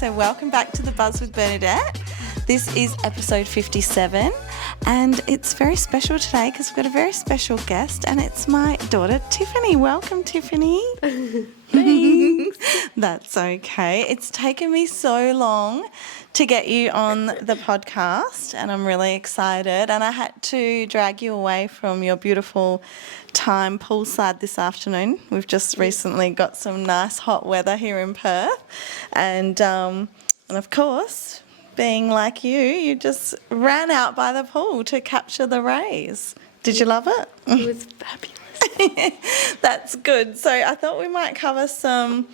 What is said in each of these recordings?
so welcome back to The Buzz with Bernadette. This is episode 57 and it's very special today because we've got a very special guest and it's my daughter Tiffany. Welcome, Tiffany. Thanks. That's okay. It's taken me so long to get you on the podcast and I'm really excited, and I had to drag you away from your beautiful time poolside this afternoon. We've just recently got some nice hot weather here in Perth, and of course, being like you just ran out by the pool to capture the rays. Did you love it? It was fabulous. That's good. So I thought we might cover some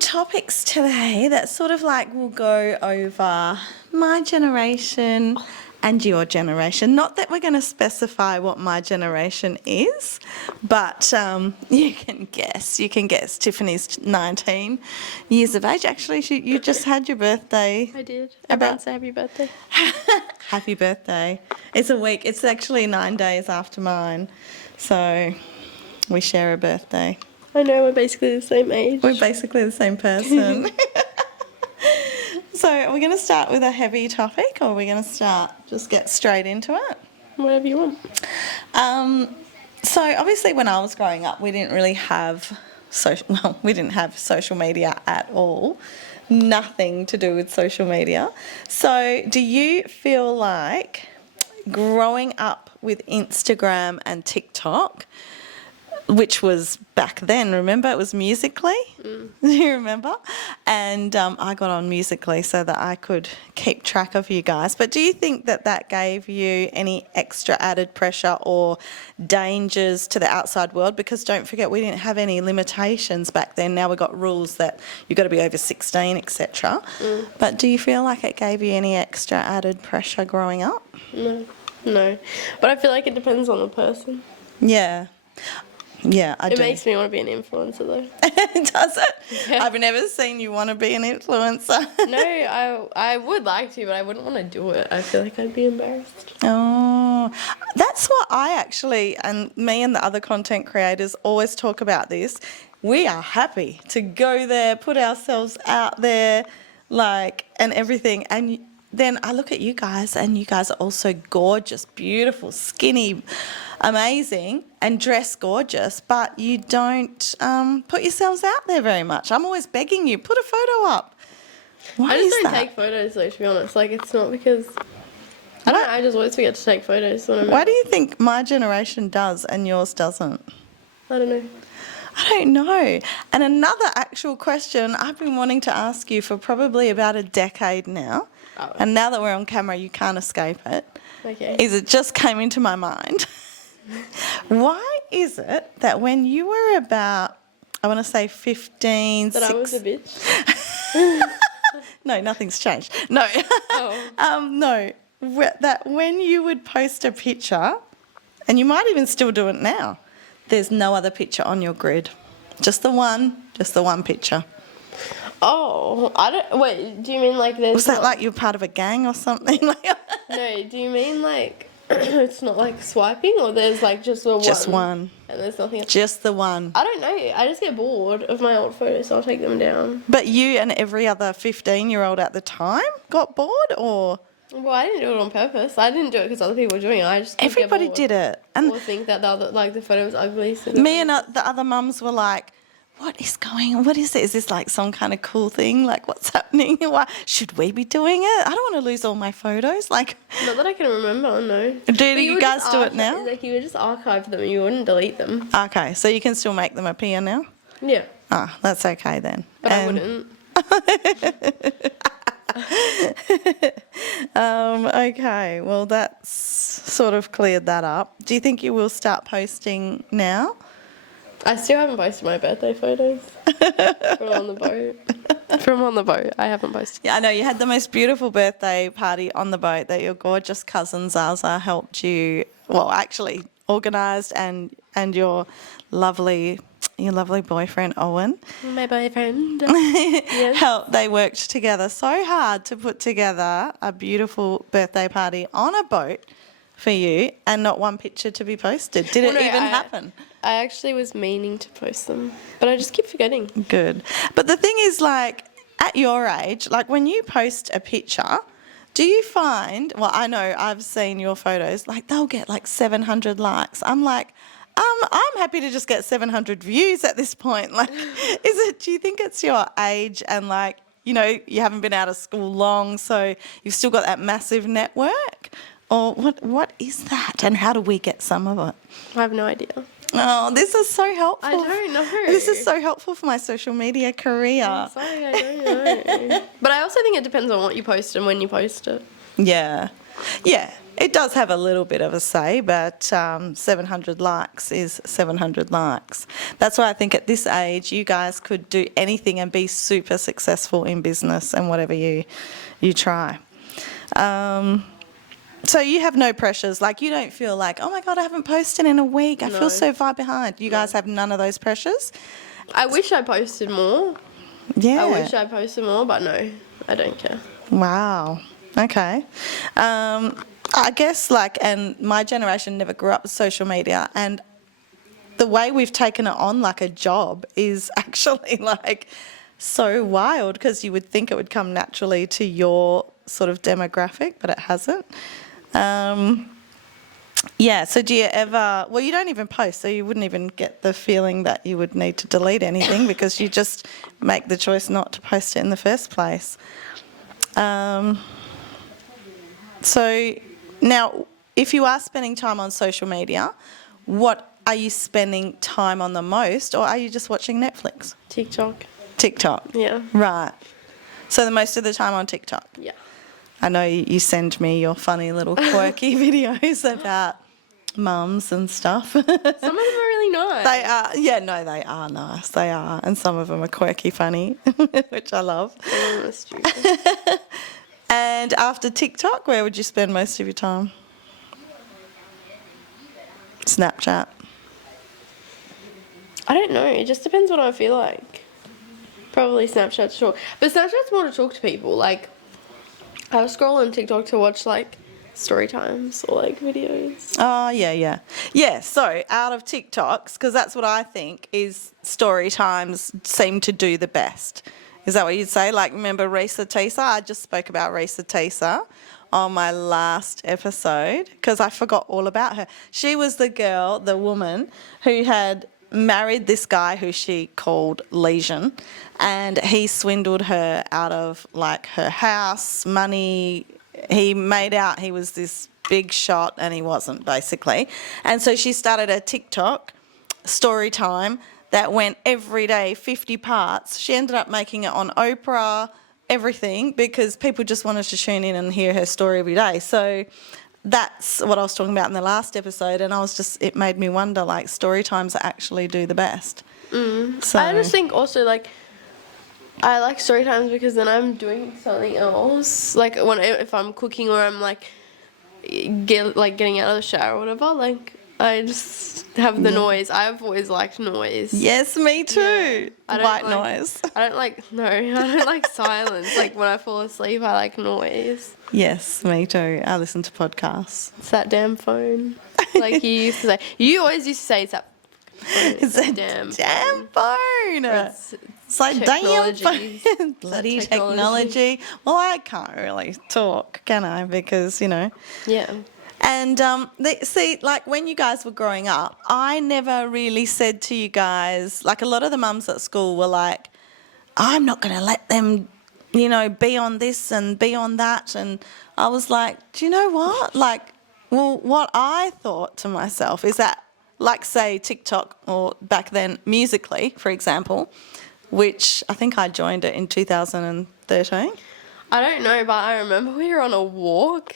topics today that sort of like will go over my generation and your generation. Not that we're going to specify what my generation is, but you can guess. Tiffany's 19 years of age. Actually, you just had your birthday. I did. Everyone say happy birthday. Happy birthday. It's a week. It's actually 9 days after mine. So we share a birthday. I know, we're basically the same age. We're basically the same person. So are we going to start with a heavy topic, or are we going to just get straight into it? Whatever you want. So obviously when I was growing up, we didn't really have social media at all. Nothing to do with social media. So do you feel like growing up with Instagram and TikTok, which was back then, remember, it was Musical.ly? Do you remember? And I got on Musical.ly so that I could keep track of you guys. But do you think that gave you any extra added pressure or dangers to the outside world? Because don't forget, we didn't have any limitations back then. Now we've got rules that you've got to be over 16, etc. But do you feel like it gave you any extra added pressure growing up? No. But I feel like it depends on the person. Yeah. Yeah, I do. It makes me want to be an influencer, though. Does it? Yeah. I've never seen you want to be an influencer. No, I would like to, but I wouldn't want to do it. I feel like I'd be embarrassed. Oh, that's what I actually, and me and the other content creators always talk about this. We are happy to go there, put ourselves out there, and everything. And then I look at you guys, and you guys are also gorgeous, beautiful, skinny, amazing, and dress gorgeous, but you don't put yourselves out there very much. I'm always begging you, put a photo up. Why I just don't that? take photos, though, to be honest. It's not because... I don't know, I just always forget to take photos. Why do you think my generation does and yours doesn't? I don't know. I don't know. And another actual question I've been wanting to ask you for probably about a decade now, and now that we're on camera, you can't escape it. Okay. It just came into my mind. Why is it that when you were about, I want to say 15, That I was a bitch? No, nothing's changed. No. Oh. No. That when you would post a picture, and you might even still do it now, there's no other picture on your grid. Just the one picture. Oh, wait, do you mean there's... Was that like you're part of a gang or something? No, do you mean it's not swiping, or there's just the one? Just one. And there's nothing else? Just the one. I don't know. I just get bored of my old photos, so I'll take them down. But you and every other 15-year-old at the time got bored, or? Well, I didn't do it on purpose. I didn't do it because other people were doing it. I just couldn't get Everybody bored. did it. And Or think that the photo was ugly. So me and the other mums were like, what is going on? What is it? Is this some kind of cool thing? What's happening? Why should we be doing it? I don't want to lose all my photos. Not that I can remember, no. Do you guys do it now? You would just archive them and you wouldn't delete them. Okay, so you can still make them appear now? Yeah. Ah, that's okay then. But I wouldn't. Okay, well that's sort of cleared that up. Do you think you will start posting now? I still haven't posted my birthday photos from on the boat. I haven't posted. Yeah, I know. You had the most beautiful birthday party on the boat that your gorgeous cousin Zaza helped you, actually organised, and your lovely boyfriend Owen. My boyfriend. Yes. They worked together so hard to put together a beautiful birthday party on a boat for you, and not one picture to be posted. Did it even happen? I actually was meaning to post them, but I just keep forgetting. Good. But the thing is, at your age, like when you post a picture, do you find, well, I know I've seen your photos, like they'll get like 700 likes. I'm like, I'm happy to just get 700 views at this point. Like, do you think it's your age and like, you haven't been out of school long, so you've still got that massive network? Or what is that, and how do we get some of it? I have no idea. Oh, this is so helpful. I don't know. This is so helpful for my social media career. I'm sorry, I don't know. But I also think it depends on what you post and when you post it. Yeah. Yeah, it does have a little bit of a say, but 700 likes is 700 likes. That's why I think at this age you guys could do anything and be super successful in business and whatever you try. So you have no pressures, like you don't feel like, oh my God, I haven't posted in a week, I feel so far behind. You guys have none of those pressures? I wish I posted more. Yeah. I wish I posted more, but no, I don't care. Wow. Okay. I guess and my generation never grew up with social media, and the way we've taken it on like a job is actually like so wild, because you would think it would come naturally to your sort of demographic, but it hasn't. Yeah, so do you ever, well, you don't even post, so you wouldn't even get the feeling that you would need to delete anything because you just make the choice not to post it in the first place. So now, if you are spending time on social media, what are you spending time on the most, or are you just watching Netflix? TikTok. TikTok? Yeah. Right. So the most of the time on TikTok? Yeah. I know you send me your funny little quirky videos about mums and stuff. Some of them are really nice. They are, yeah, no, they are nice. They are. And some of them are quirky funny, which I love. Some of them are stupid. And after TikTok, where would you spend most of your time? Snapchat. I don't know. It just depends what I feel like. Probably Snapchat, sure. But Snapchat's more to talk to people. Like, I'll scroll on TikTok to watch, like, story times or, like, videos. Oh, yeah. Yeah, so out of TikToks, because that's what I think is story times seem to do the best. Is that what you'd say? Like, remember Risa Tisa? I just spoke about Risa Tisa on my last episode because I forgot all about her. She was the woman who had married this guy who she called Lesion, and he swindled her out of like her house, money. He made out he was this big shot and he wasn't, basically. And so she started a TikTok story time that went every day, 50 parts. She ended up making it on Oprah, everything, because people just wanted to tune in and hear her story every day. So that's what I was talking about in the last episode, and it made me wonder, like, story times actually do the best. So I just think also, like, I like story times because then I'm doing something else. Like, if I'm cooking or I'm, like, getting out of the shower or whatever, like, I just have the noise. I've always liked noise. Yes, me too. Yeah. White noise. I don't like silence. Like, when I fall asleep, I like noise. Yes, me too. I listen to podcasts. It's that damn phone. Like you used to say. You always used to say it's that phone. It's a damn phone. It's like damn phone. Bloody technology. Well, I can't really talk, can I? Because, Yeah. And see, like when you guys were growing up, I never really said to you guys, like a lot of the mums at school were like, I'm not going to let them, be on this and be on that. And I was like, do you know what? Like, well, what I thought to myself is that, like, say, TikTok or back then Musical.ly, for example, which I think I joined it in 2013. I don't know, but I remember we were on a walk.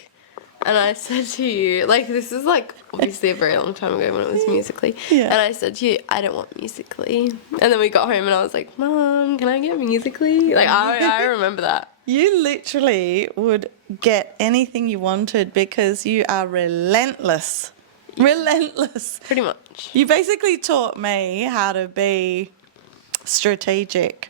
And I said to you, like, this is, like, obviously a very long time ago when it was Musical.ly. Yeah. And I said to you, I don't want Musical.ly. And then we got home and I was like, Mum, can I get Musical.ly? Like, I remember that. You literally would get anything you wanted because you are relentless. Yeah. Relentless. Pretty much. You basically taught me how to be strategic.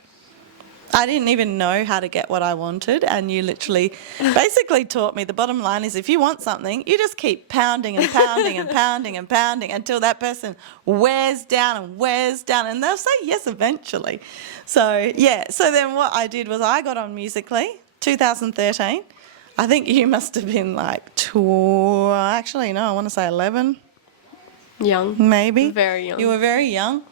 I didn't even know how to get what I wanted, and you literally basically taught me the bottom line is if you want something, you just keep pounding and pounding and pounding and pounding until that person wears down, and they'll say yes eventually. So, yeah, so then what I did was I got on Musically, 2013. I think you must have been like actually, no, I want to say 11. Young. Maybe. Very young. You were very young.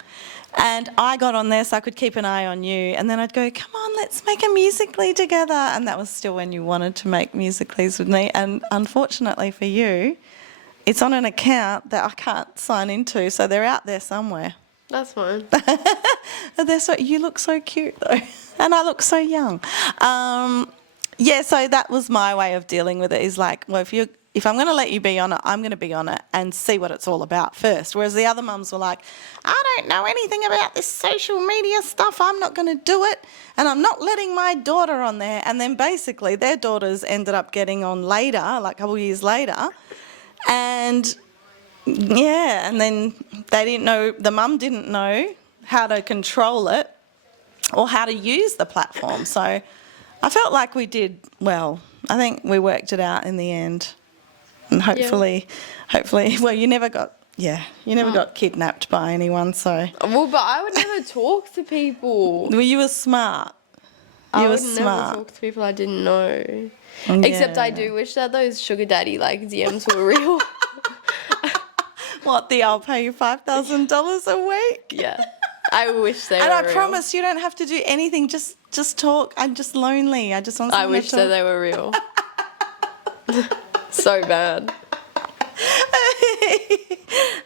And I got on there so I could keep an eye on you. And then I'd go, come on, let's make a Musically together. And that was still when you wanted to make Musicallys with me. And unfortunately for you, it's on an account that I can't sign into. So they're out there somewhere. That's fine. You look so cute though. And I look so young. Yeah, so that was my way of dealing with it is like, well, if I'm going to let you be on it, I'm going to be on it and see what it's all about first. Whereas the other mums were like, I don't know anything about this social media stuff. I'm not going to do it. And I'm not letting my daughter on there. And then basically their daughters ended up getting on later, like a couple of years later. And yeah, and then the mum didn't know how to control it or how to use the platform. So I felt like we did well. I think we worked it out in the end. And hopefully, well, you never got kidnapped by anyone, so. Well, but I would never talk to people. Well, you were smart. I would never talk to people I didn't know. Yeah. Except I do wish that those sugar daddy like DMs were real. What, I'll pay you $5,000 a week? Yeah. I wish they were real. And I real. promise you don't have to do anything, just talk. I'm just lonely. I just want someone I wish to talk. that they were real. So bad.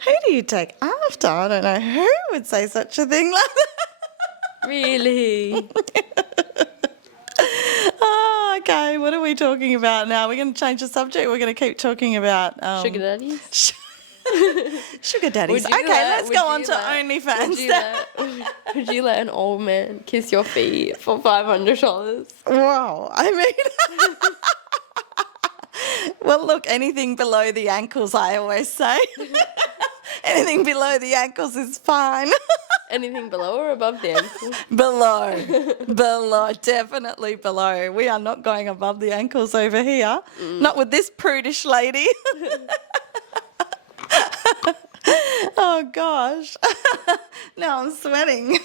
Who do you take after? I don't know. Who would say such a thing like that? Really? Oh, okay. What are we talking about now? We're going to change the subject. We're going to keep talking about Sugar daddies? Sugar daddies. Okay, let's go on to OnlyFans. Would you let an old man kiss your feet for $500? Wow. I mean, well, look, anything below the ankles, I always say. Anything below the ankles is fine. Anything below or above the ankle? Below, definitely below. We are not going above the ankles over here. Not with this prudish lady. Oh, gosh. Now I'm sweating.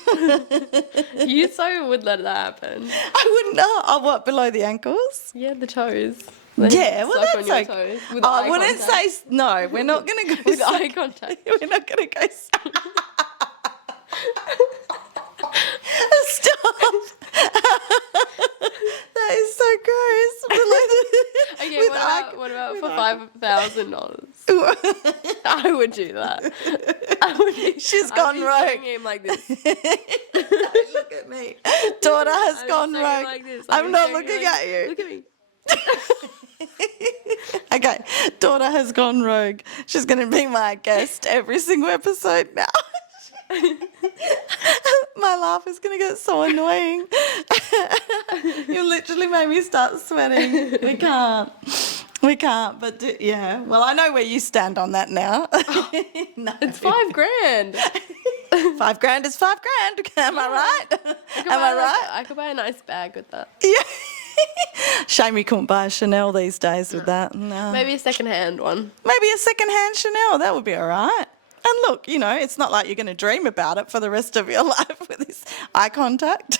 You so would let that happen. I wouldn't know. Oh, what, below the ankles? Yeah, the toes. Yeah, well, Suck that's on your okay. toes with I eye wouldn't contact. say, no, we're not going to go. With eye contact. We're not going to go. Stop. That is so gross. Okay, With what about for $5,000? I would do that. She's I'd gone be rogue. showing him like this. Don't look at me. Daughter has gone showing him rogue. like this. I'm not showing him looking like, at you. Look at me. Okay, daughter has gone rogue. She's going to be my guest every single episode now. My laugh is going to get so annoying. You literally made me start sweating. We can't. But yeah. Well, I know where you stand on that now. No. It's $5,000. $5,000 is $5,000. Am I right? Am I right? I could buy a nice bag with that. Yeah. Shame you couldn't buy a Chanel these days with that. No. Maybe a second-hand one. Maybe a second-hand Chanel. That would be all right. And look, it's not like you're going to dream about it for the rest of your life with this eye contact.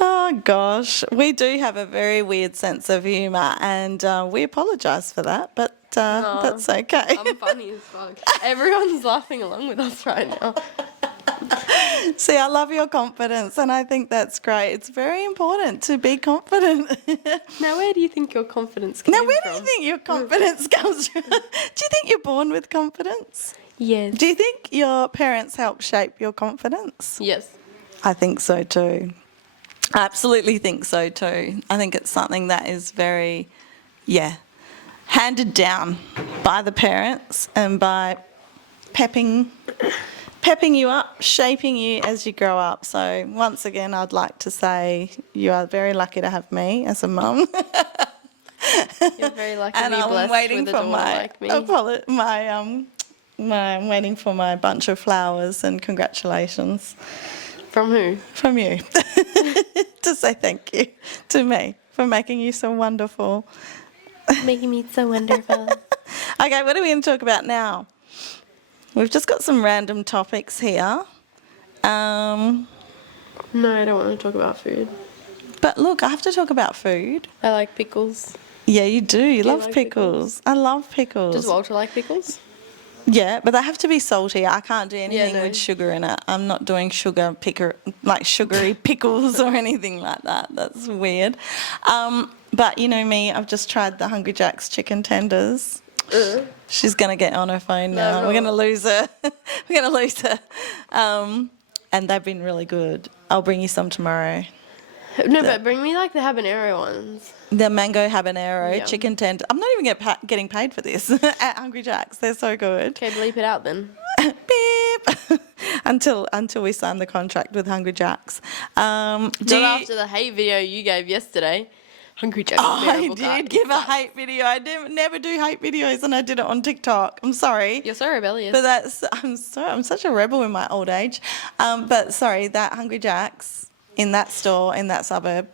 Oh, gosh. We do have a very weird sense of humour, and we apologise for that, but that's okay. I'm funny as fuck. Everyone's laughing along with us right now. See, I love your confidence, and I think that's great. It's very important to be confident. Now, where do you think your confidence comes from? Now, where do you think your confidence comes from? Do you think you're born with confidence? Yes. Do you think your parents help shape your confidence? Yes. I think so too. I absolutely think so too. I think it's something that is very, handed down by the parents and by pepping you up, shaping you as you grow up. So once again, I'd like to say you are very lucky to have me as a mum. You're very lucky And to be I'm blessed waiting with a for daughter my like me. I'm waiting for my bunch of flowers and congratulations. From who? from you to say thank you to me for making you so wonderful. Making me so wonderful. Okay, what are we going to talk about now? We've just got some random topics here. No, I don't want to talk about food. But look, I have to talk about food. I like pickles. Yeah, you do. You love like pickles. I love pickles. Does Walter like pickles? Yeah, but they have to be salty. I can't do anything no. with sugar in it. I'm not doing like sugary pickles or anything like that. That's weird. But you know me, I've just tried the Hungry Jack's chicken tenders. She's going to get on her phone now. No, We're going to lose her. We're going to lose her. And they've been really good. I'll bring you some tomorrow. No, but bring me like the habanero ones. The mango habanero Yeah. chicken tender. I'm not even getting paid for this at Hungry Jack's. They're so good. Okay, bleep it out then. Beep. until we sign the contract with Hungry Jack's. Not after the hate video you gave yesterday. Hungry Jack's. I did give a hate video. I never do hate videos, and I did it on TikTok. I'm sorry. You're so rebellious. But I'm such a rebel in my old age. But sorry, that Hungry Jack's in that store in that suburb,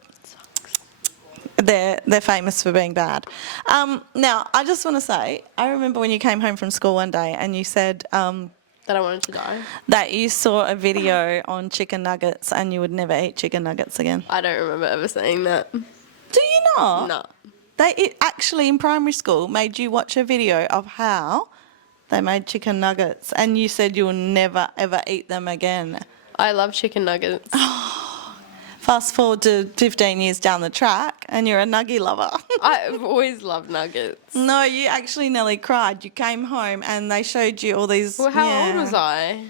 they're famous for being bad. Now, I just want to say, I remember when you came home from school one day and you said that I wanted to die. that you saw a video on chicken nuggets and you would never eat chicken nuggets again. I don't remember ever saying that. Do you not? No. It actually in primary school made you watch a video of how they made chicken nuggets and you said you'll never ever eat them again. I love chicken nuggets. Fast forward to 15 years down the track and you're a nugget lover. I've always loved nuggets. No, you actually nearly cried. You came home and they showed you all these. Well, how old was I?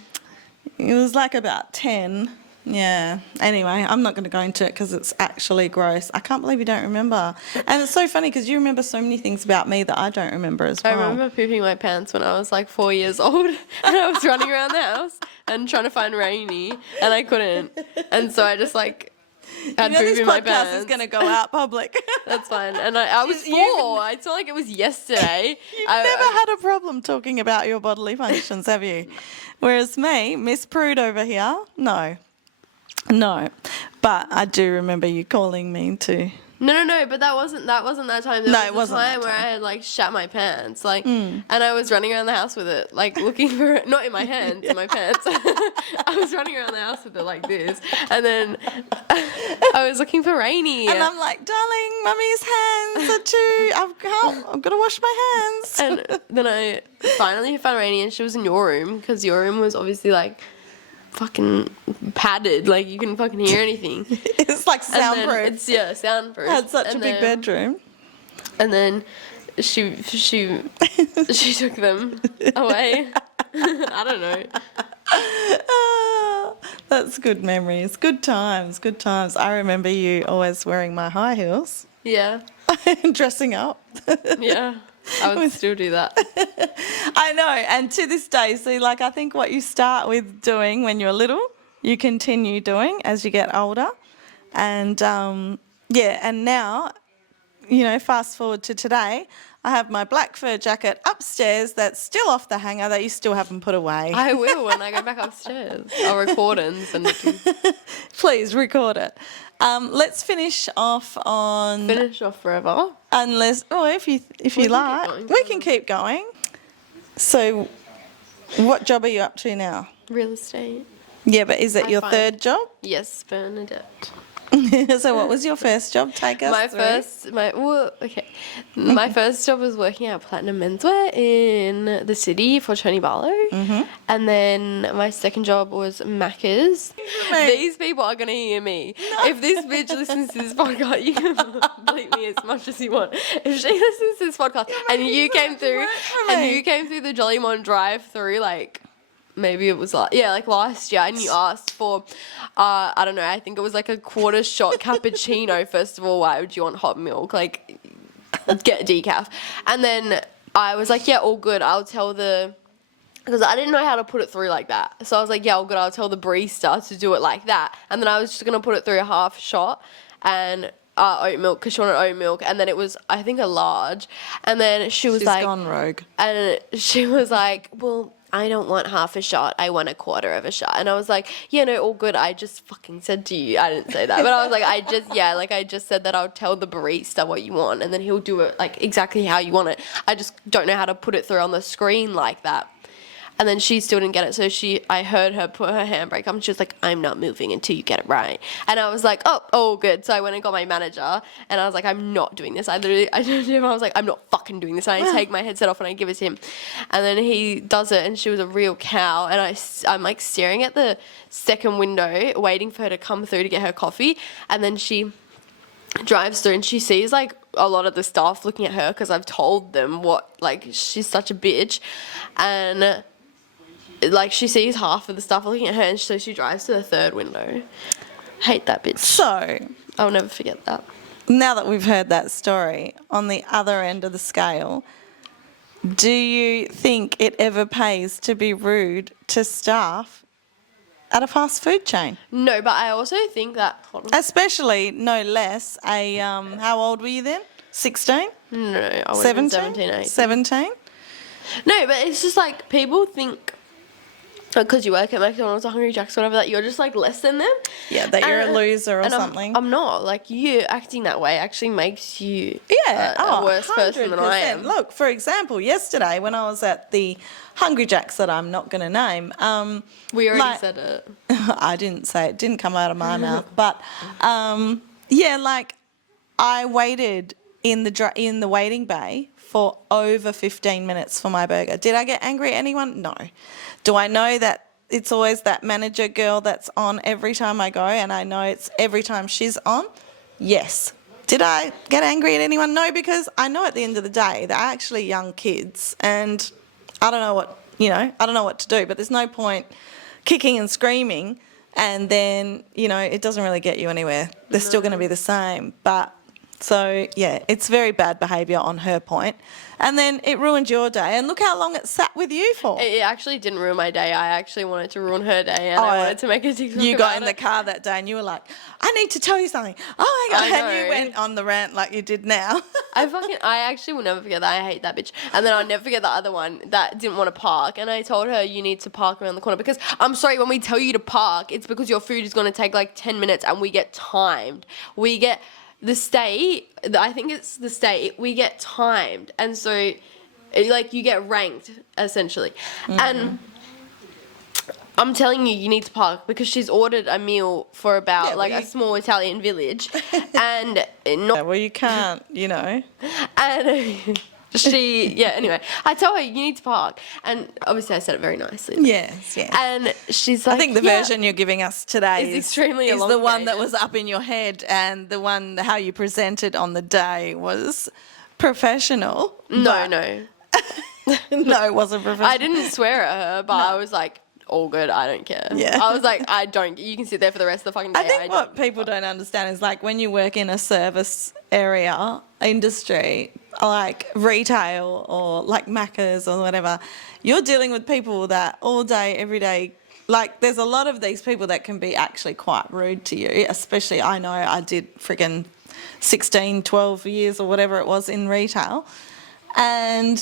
It was like about 10. Yeah. Anyway, I'm not going to go into it because it's actually gross. I can't believe you don't remember. And it's so funny because you remember so many things about me that I don't remember as well. I remember pooping my pants when I was like 4 years old and I was running around the house and trying to find Rainy and I couldn't. And so I just like had poop this in my podcast pants. is going to go out public. That's fine. And I was You've- 4. It's not like it was yesterday. You've never had a problem talking about your bodily functions, have you? Whereas me, Miss Prude over here, no. But I do remember you calling me to. No, but that wasn't that time. There No, was it wasn't a that time where time. I had like shat my pants, like, and I was running around the house with it, like looking for it, not in my hands, in my pants. I was running around the house with it like this, and then I was looking for Rainy. And I'm like, darling, mummy's hands are too. I've got to wash my hands. And then I finally found Rainy, and she was in your room because your room was obviously like fucking padded, like you couldn't fucking hear anything. It's like soundproof. It's soundproof. I had such And a big then- bedroom. And then she took them away. I don't know. Ah, that's good memories. Good times. I remember you always wearing my high heels Yeah, and dressing up. yeah. I would still do that. I know. And to this day, see, like I think what you start with doing when you're little, you continue doing as you get older. And and now, you know, fast forward to today, I have my black fur jacket upstairs that's still off the hanger that you still haven't put away. I will when I go back upstairs. I'll record it and send it to you. Please record it. Let's finish off on Finish off forever. if you We can like, keep going. we can keep going. So, what job are you up to now? Real estate. Yeah, but is it I your find- third job? Yes, Bernadette. So, what was your first job? Take us My through. My first job was working at Platinum Menswear in the city for Tony Barlow. Mm-hmm. And then my second job was Macca's. Mate. These people are going to hear me. If this bitch listens to this podcast, you can bleep me as much as you want. If she listens to this podcast and you came through the Jollymont drive-through, like, maybe it was like last year, and you asked for, I don't know, I think it was like a quarter shot cappuccino. First of all, why would you want hot milk? Like, get decaf. And then I was like, yeah, all good. I'll tell because I didn't know how to put it through like that. So I was like, yeah, all good. I'll tell the barista to do it like that. And then I was just going to put it through a half shot and oat milk because she wanted oat milk. And then it was, I think, a large. And then she was She's like, gone rogue. and she was like, well, I don't want half a shot, I want a quarter of a shot. And I was like, yeah, no, all good. I just fucking said to you, I didn't say that, but I was like, I just said that I'll tell the barista what you want, and then he'll do it like exactly how you want it. I just don't know how to put it through on the screen like that. And then she still didn't get it, so I heard her put her handbrake up, and she was like, I'm not moving until you get it right. And I was like, oh, good. So I went and got my manager, and I was like, I'm not doing this. I was like, I'm not fucking doing this. And I take my headset off and I give it to him. And then he does it, and she was a real cow. And I'm like staring at the second window, waiting for her to come through to get her coffee. And then she drives through, and she sees like a lot of the staff looking at her because I've told them like she's such a bitch. And like she sees half of the stuff looking at her, and so she drives to the third window. Hate that bitch. So I'll never forget that. now that we've heard that story, on the other end of the scale, do you think it ever pays to be rude to staff at a fast food chain? No, but I also think that, hold on. Especially, no less, how old were you then? 16? No, I was 17, 18. 17? No, but it's just like people think because you work at McDonald's or Hungry Jack's or whatever, that you're just like less than them. Yeah, that you're a loser or something. I'm not. Like, you acting that way actually makes you a worse person than I am. Look, for example, yesterday when I was at the Hungry Jack's that I'm not going to name. We already said it. I didn't say it. Didn't come out of my mouth. But, yeah, like I waited in the waiting bay for over 15 minutes for my burger. Did I get angry at anyone? No. Do I know that it's always that manager girl that's on every time I go, and I know it's every time she's on? Yes. Did I get angry at anyone? No, because I know at the end of the day they're actually young kids, and I don't know what to do, but there's no point kicking and screaming and then, it doesn't really get you anywhere. They're still going to be the same. But so, yeah, it's very bad behaviour on her point. And then it ruined your day. And look how long it sat with you for. It actually didn't ruin my day. I actually wanted to ruin her day, and I wanted to make a TikTok You got in about the car that day and you were like, I need to tell you something. Oh, my God. And you went on the rant like you did now. I actually will never forget that. I hate that bitch. And then I'll never forget the other one that didn't want to park. And I told her, you need to park around the corner. Because I'm sorry, when we tell you to park, it's because your food is going to take like 10 minutes and we get timed. We get... The state, I think it's the state, we get timed. And so, you get ranked, essentially. Mm-hmm. And I'm telling you need to park because she's ordered a meal for about, a small Italian village. And well, you can't, And... anyway, I tell her, you need to park. And obviously I said it very nicely. Yes. And she's like, I think the version you're giving us today is extremely is the one that was up in your head, and the one, how you presented on the day was professional. No. No, it wasn't professional. I didn't swear at her, but I was like, all good, I don't care. Yeah. I was like, you can sit there for the rest of the fucking day. I think what people don't understand is like when you work in a service area, industry, like retail or like Macca's or whatever, you're dealing with people that all day, every day, like there's a lot of these people that can be actually quite rude to you, especially I know I did friggin' 16, 12 years or whatever it was in retail. And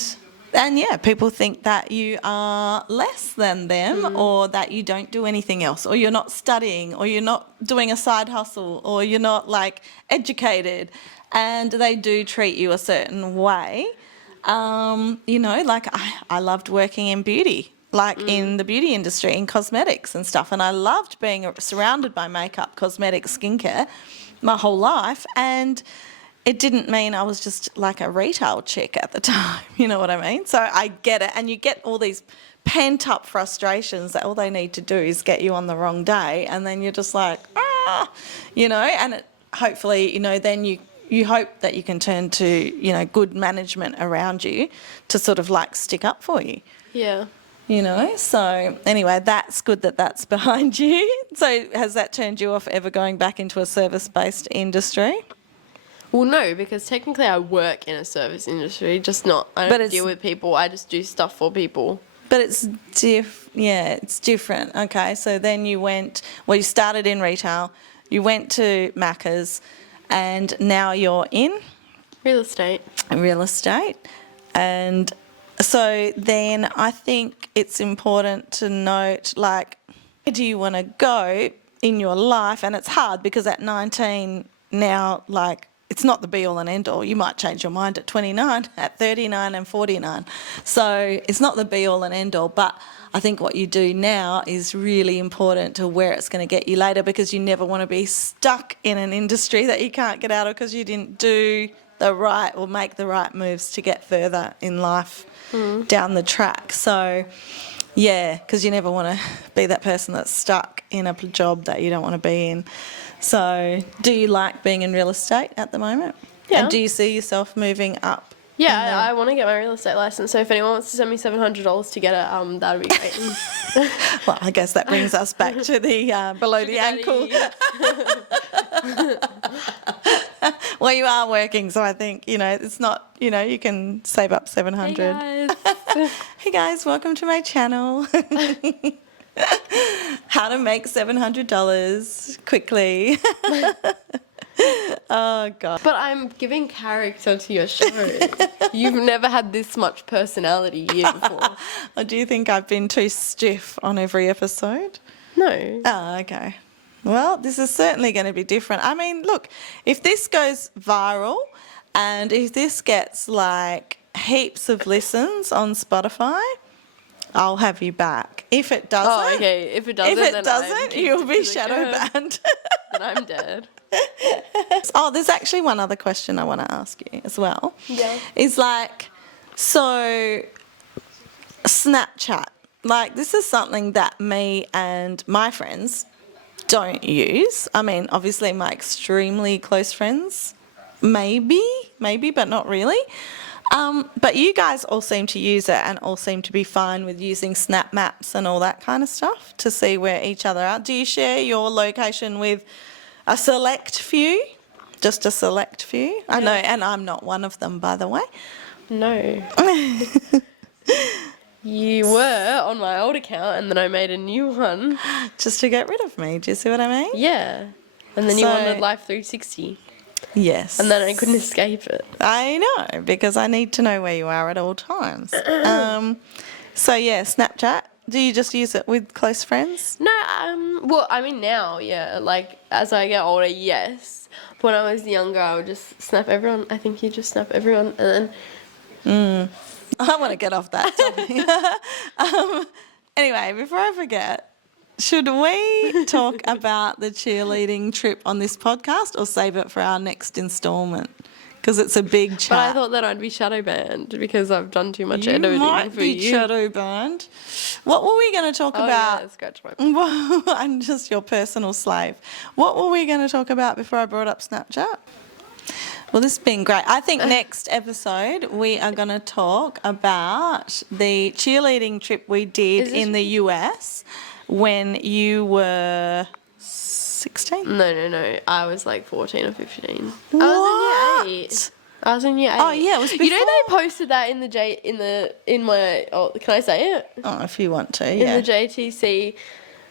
yeah, people think that you are less than them or that you don't do anything else, or you're not studying, or you're not doing a side hustle, or you're not like educated, and they do treat you a certain way. Like I loved working in beauty, like in the beauty industry, in cosmetics and stuff, and I loved being surrounded by makeup, cosmetics, skincare my whole life, and it didn't mean I was just like a retail chick at the time, you know what I mean? So I get it, and you get all these pent-up frustrations that all they need to do is get you on the wrong day, and then you're just like, and hopefully, then you hope that you can turn to, good management around you to sort of like stick up for you. Yeah. So anyway, that's good that that's behind you. So has that turned you off ever going back into a service-based industry? Well, no, because technically I work in a service industry, just not. I don't deal with people. I just do stuff for people. But it's it's different. Okay, so then you started in retail, you went to Macca's, and now you're in? Real estate. Real estate. And So then I think it's important to note, like, where do you want to go in your life? And it's hard because at 19 now, like, it's not the be all and end all. You might change your mind at 29, at 39 and 49. So it's not the be all and end all. But I think what you do now is really important to where it's going to get you later, because you never want to be stuck in an industry that you can't get out of because you didn't do the right or make the right moves to get further in life down the track. So, yeah, because you never want to be that person that's stuck in a job that you don't want to be in. So, do you like being in real estate at the moment? Yeah. And do you see yourself moving up? Yeah, I want to get my real estate license. So if anyone wants to send me $700 to get it, that would be great. Well, I guess that brings us back to the below the ankle. Well, you are working, so I think, it's not, you can save up 700. Hey guys. Hey guys, welcome to my channel. How to make $700 quickly. Oh, God. But I'm giving character to your show. You've never had this much personality here before. Or do you think I've been too stiff on every episode? No. Oh, okay. Well, this is certainly going to be different. I mean, look, if this goes viral and if this gets like heaps of listens on Spotify, I'll have you back. If it doesn't, Oh, okay. If it doesn't, you'll be shadow banned. Then I'm dead. Oh, there's actually one other question I want to ask you as well. Yeah. Is like, so Snapchat, like this is something that me and my friends don't use. I mean, obviously my extremely close friends, maybe, but not really. But you guys all seem to use it and all seem to be fine with using Snap Maps and all that kind of stuff to see where each other are. Do you share your location with a select few? Just a select few? I know, and I'm not one of them, by the way. No. You were on my old account and then I made a new one. Just to get rid of me, do you see what I mean? Yeah. And then you So- wanted Life 360. Yes. And then I couldn't escape it. I know, because I need to know where you are at all times. So, yeah, Snapchat. Do you just use it with close friends? No, well, I mean now, yeah. Like, as I get older, yes. But when I was younger, I would just snap everyone. I think you just snap everyone and then... I want to get off that topic. Anyway, before I forget, should we talk about the cheerleading trip on this podcast or save it for our next instalment? Because it's a big chat. But I thought that I'd be shadow banned because I've done too much editing You might for be you. shadow banned. What were we going to talk about? Yeah, scratch my... Well, I'm just your personal slave. What were we going to talk about before I brought up Snapchat? Well, this has been great. I think next episode we are going to talk about the cheerleading trip we did in the US when you were 16. No. I was like 14 or 15. What? I was in year 8. I was in year 8. Oh, yeah, it was You know before- they posted that in my can I say it? Oh, if you want to, In yeah. the JTC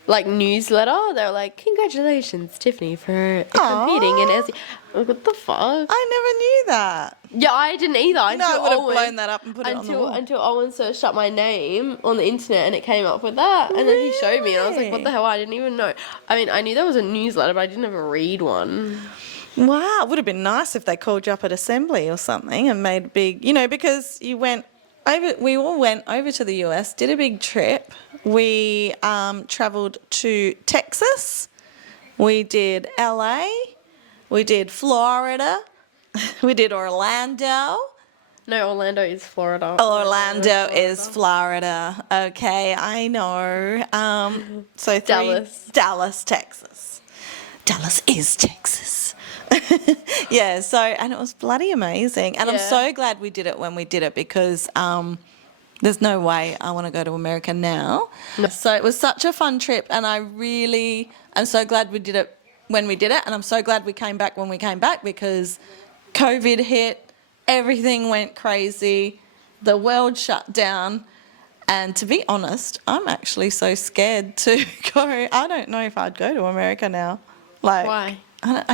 like newsletter, they were like, "Congratulations, Tiffany, for competing in SE." Like, what the fuck? I never knew that. Yeah, I didn't either. No, I until would have Owen- blown that up and put it on the wall. Until Owen searched up my name on the internet and it came up with that. And then he showed me and I was like, what the hell? I didn't even know. I mean, I knew there was a newsletter, but I didn't ever read one. Wow, it would have been nice if they called you up at assembly or something and made a big, because we all went over to the US, did a big trip. We travelled to Texas, we did LA, we did Florida, we did Orlando. No, Orlando is Florida. Orlando is Florida. Okay, I know. So Dallas, Texas. Dallas is Texas. Yeah, so, and it was bloody amazing. And I'm Yeah. so glad we did it when we did it because there's no way I want to go to America now. No. So it was such a fun trip and I'm so glad we did it when we did it, and I'm so glad we came back when we came back because COVID hit, everything went crazy, the world shut down. And to be honest, I'm actually so scared to go. I don't know if I'd go to America now. Like, Why? I don't know.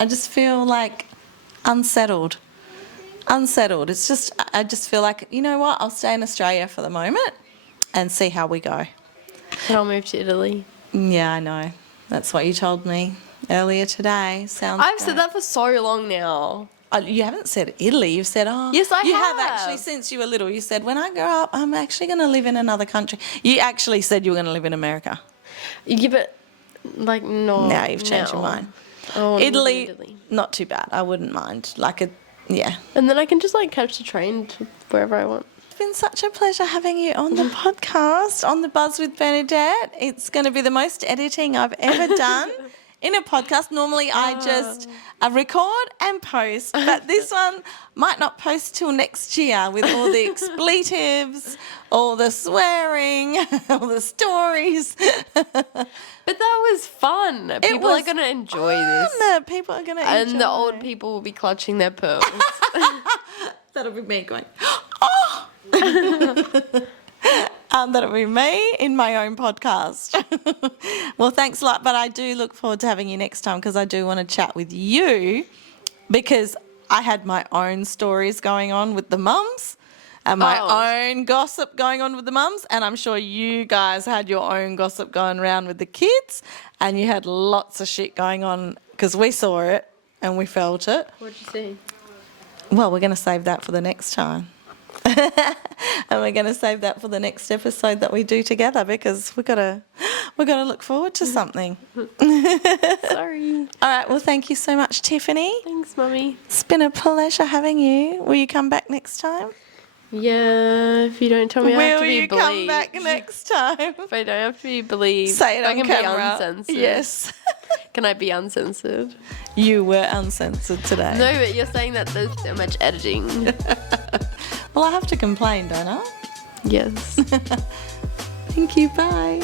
I just feel like unsettled. unsettled. It's just, I just feel like, you know what, I'll stay in Australia for the moment and see how we go. And I'll move to Italy. Yeah, I know. That's what you told me earlier today. Sounds I've great. said that for so long now. You haven't said Italy. You've said, oh. Yes, I You have have. actually since you were little. You said, when I grow up, I'm actually going to live in another country. You actually said you were going to live in America. Yeah, but like no. Now you've changed your no. mind. I wanna live in Italy, Italy. not too bad. I wouldn't mind. Yeah. And then I can just like catch the train to wherever I want. It's been such a pleasure having you on the podcast, on the Buzz with Bernadette. It's going to be the most editing I've ever done in a podcast. Normally I just record and post, but this one might not post till next year with all the expletives, all the swearing, all the stories. But that was fun. People are going to enjoy this. People are going to enjoy. And the old people will be clutching their pearls. That'll be me going, oh! That'll be me in my own podcast. Well, thanks a lot. But I do look forward to having you next time because I do want to chat with you because I had my own stories going on with the mums and my own gossip going on with the mums. And I'm sure you guys had your own gossip going around with the kids and you had lots of shit going on because we saw it and we felt it. What'd you see? Well, we're going to save that for the next time. And we're going to save that for the next episode that we do together because we're going to look forward to something. Sorry. All right. Well, thank you so much, Tiffany. Thanks, Mummy. It's been a pleasure having you. Will you come back next time? Yeah, if you don't tell me I have to Will be you believed. come back next time? If I don't have to be believed. Say it if on I can camera. be uncensored. Yes. Can I be uncensored? You were uncensored today. No, but you're saying that there's so much editing. Well, I have to complain, don't I? Yes. Thank you. Bye.